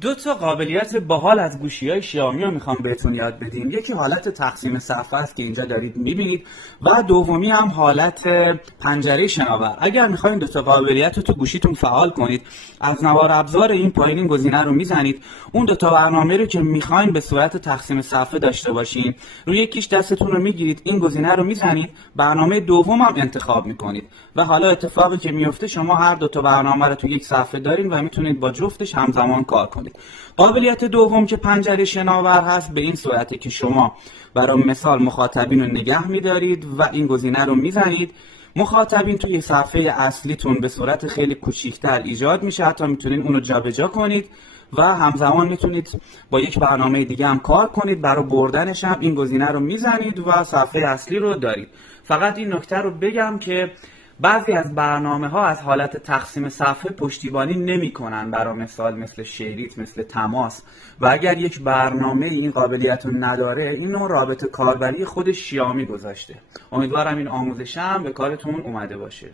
دو تا قابلیت باحال از گوشی‌های شیائومی رو میخوام بهتون یاد بدیم. یکی حالت تقسیم صفحه است که اینجا دارید میبینید و دومی هم حالت پنجره شناور. اگر میخواین دو تا قابلیت رو تو گوشیتون فعال کنید، از نوار ابزار این پایین این گزینه رو میزنید. اون دو تا برنامه رو که میخواین به صورت تقسیم صفحه داشته باشین، روی یکیش دستتون رو میگیرید، این گزینه رو میزنید، برنامه دوم هم انتخاب میکنید و حالا اتفاقی که میفته شما هر دو تا برنامه رو تو یک صفحه دارین و میتونید با جفتش همزمان کار کنید. قابلیت دوم که پنجره شناور هست به این صورته که شما برای مثال مخاطبین رو نگه میدارید و این گزینه رو میزنید. مخاطبین توی صفحه اصلیتون به صورت خیلی کوچیکتر ایجاد میشه، حتی میتونید اون رو جابجا کنید و همزمان میتونید با یک برنامه دیگه هم کار کنید. برای بردنش هم این گزینه رو میزنید و صفحه اصلی رو دارید. فقط این نکته رو بگم که بعضی از برنامه‌ها از حالت تقسیم صفحه پشتیبانی نمی‌کنن، برای مثال مثل شیریت، مثل تماس، و اگر یک برنامه این قابلیت رو نداره، اینو رابط کاربری خود شیائومی گذاشته. امیدوارم این آموزش هم به کارتون اومده باشه.